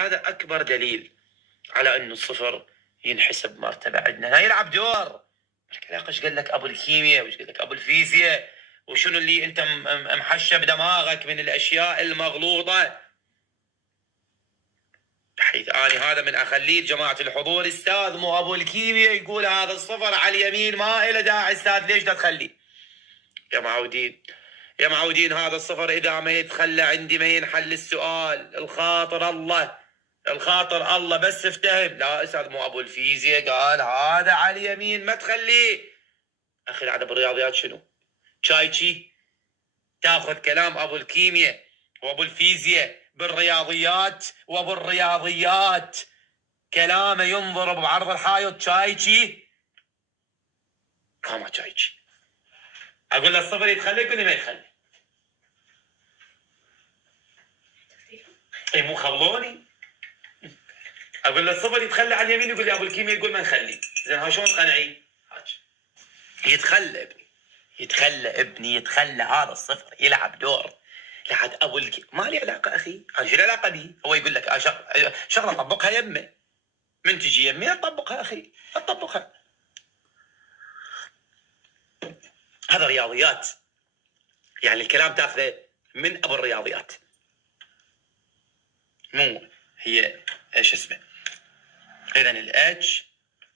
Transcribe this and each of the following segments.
هذا أكبر دليل على أنه الصفر ينحسب مرتبة عندنا. يلعب دور. ايش قال لك أبو الكيمياء وش قال لك أبو الفيزياء وشنو اللي أنت محشب دماغك من الأشياء المغلوطة، بحيث أنا هذا من أخليه جماعة الحضور أستاذ مو أبو الكيمياء يقول هذا الصفر على اليمين ما إله داعي أستاذ ليش دا تخليه؟ يا معودين هذا الصفر إذا ما يتخلى عندي ما ينحل السؤال. الخاطر الله بس افتهم. لا أستاذ مو أبو الفيزياء قال هذا على اليمين ما تخليه. أخي هذا بالرياضيات شنو؟ شايشي تاخذ كلام أبو الكيمياء وأبو الفيزياء بالرياضيات وأبو الرياضيات كلامه ينضرب بعرض الحائط. شايشي كما شايشي أقول له الصفر يتخلى يقول لي ما يتخلى. اي مو خلوني. اقول له الصفر يتخلى على اليمين يقول لي ابو الكيمياء يقول ما نخليه. زين ها شلون تقنعي؟ يتخلى ابني يتخلى هذا الصفر يلعب دور. لحد ابو ما لي علاقه اخي، انا شو العلاقه بي؟ هو يقول لك شغله طبقها يمه، من تجي يمي اطبقها اخي اطبقها. هذا رياضيات، يعني الكلام تاخذه من ابو الرياضيات، مو هي ايش اسمه. اذا الاتش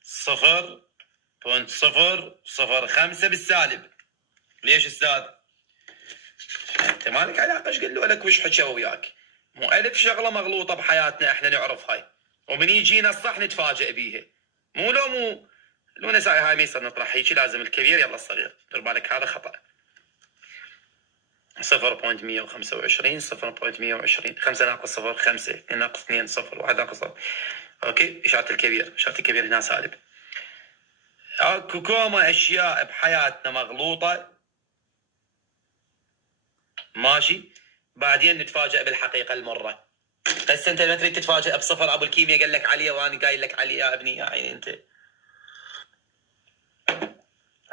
0.005 بالسالب. ليش استاذ؟ انت مالك علاقه ايش قال له لك وش حكى وياك. مو الف شغله مغلوطه بحياتنا احنا نعرف هاي، ومن يجينا الصح نتفاجئ بيها. مو نساي هاي ما يصير نطرح هيك، لازم الكبير يلا الصغير. دير بالك هذا خطا. 0.125 0.120 5 ناقص 0 5 2 ناقص 2 0 1 ناقص 0. اوكي اشاره الكبير هنا سالب. اكو كوما اشياء بحياتنا مغلوطه ماشي، بعدين نتفاجئ بالحقيقه المره. بس انت ما تريد تتفاجئ بصفر ابو الكيمياء قال لك عليه وانا قايل لك عليه يا ابني. يعني انت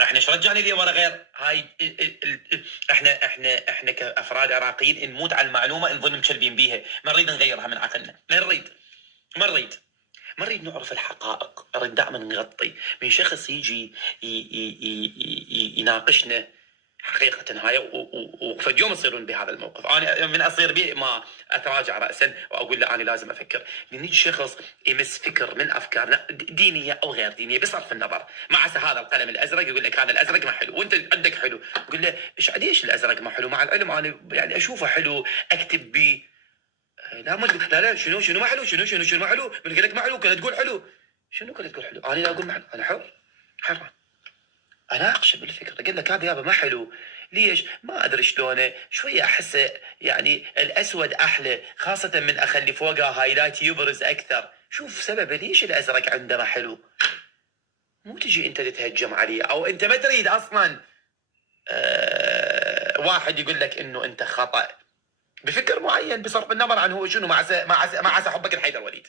احنا ايش رجعني لي ورا غير هاي احنا كافراد عراقيين نموت على المعلومه نظن مكلبين بيها، ما نريد نغيرها من عقلنا. ما نريد نعرف الحقائق. نريد دائما نغطي من شخص يجي يناقشنا حقيقة هاي وفد يوم يصيرون بهذا الموقف. أنا من أصير به ما أتراجع رأسا وأقول لا أنا لازم أفكر. من يجي شخص يمس فكر من أفكارنا دينية أو غير دينية بصرف النظر، ما عسى هذا القلم الأزرق يقول لك هذا الأزرق ما حلو وأنت عندك حلو، يقول له ليش الأزرق ما حلو؟ مع العلم أنا يعني أشوفه حلو أكتب بيه. لا شنو ما حلو؟ شنو ما حلو؟ من قال لك ما حلو كنت تقول حلو. شنو كنت تقول حلو؟ انا لا اقول ما حلو، انا حر اناقش بالفكره. قال لك هذا يابا ما حلو. ليش؟ ما ادري شلونه، شويه احسه يعني الاسود احلى، خاصه من اخلي فوقها هايلايت يبرز اكثر. شوف سببه ليش الازرق عندنا حلو. مو تجي انت تتهجم عليه او انت ما تريد اصلا واحد يقول لك انه انت خطأ بفكر معين بصرف النظر عن هو شنو. ما عسى حبك الحيدر وليد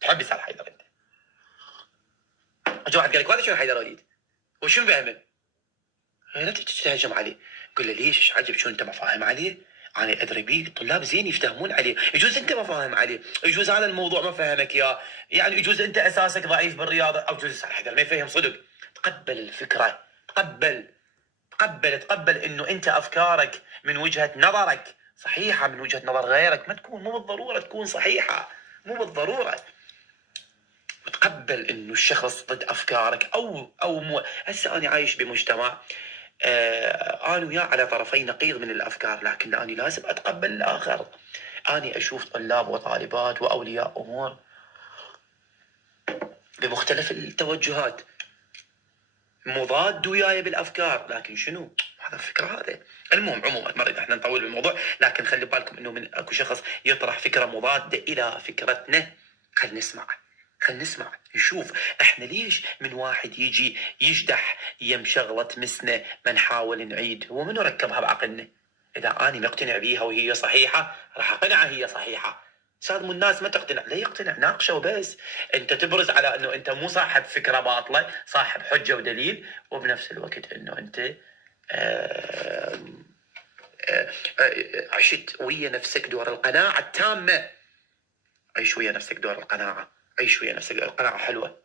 تحب يسال حيدر انت. اجى واحد قال لك هذا شنو حيدر وليد وشنو فهمه؟ لا تتهجم عليه. قل له ليش ايش عجب شو انت ما فاهم عليه؟ انا ادري بيه طلاب زين يفتهمون عليه، يجوز انت ما فاهم عليه، يجوز هذا الموضوع ما فهمك اياه، يعني يجوز انت اساسك ضعيف بالرياضه، او يجوز حيدر ما يفهم صدق. تقبل الفكره، تقبل انه انت افكارك من وجهه نظرك صحيحه، من وجهه نظر غيرك ما تكون مو بالضروره تكون صحيحه، مو بالضروره. وتقبل انه الشخص ضد افكارك او مو. هسه انا عايش بمجتمع انا وياه على طرفي نقيض من الافكار، لكن انا لازم اتقبل الاخر. انا اشوف طلاب وطالبات واولياء امور بمختلف التوجهات مضاد وياي بالافكار، لكن شنو هذا الفكره هذا. المهم عموما ما نريد احنا نطول بالموضوع، لكن خلي بالكم انه من اكو شخص يطرح فكره مضاده الى فكرتنا. خلينا نسمع نشوف احنا ليش من واحد يجي يجدح يم شغله تمسنا ما نحاول نعيد. هو منو ركبها بعقلنا؟ اذا انا مقتنع بيها وهي صحيحه راح اقنعها هي صحيحه. صار مو الناس ما تقتنع، لا يقتنع ناقشه وبس. انت تبرز على انه انت مو صاحب فكره باطله، صاحب حجه ودليل، وبنفس الوقت انه انت عشت ويا نفسك دور القناعه التامه عيش ويا نفسك دور القناعة، عيش ويا نفسك دور القناعة حلوة.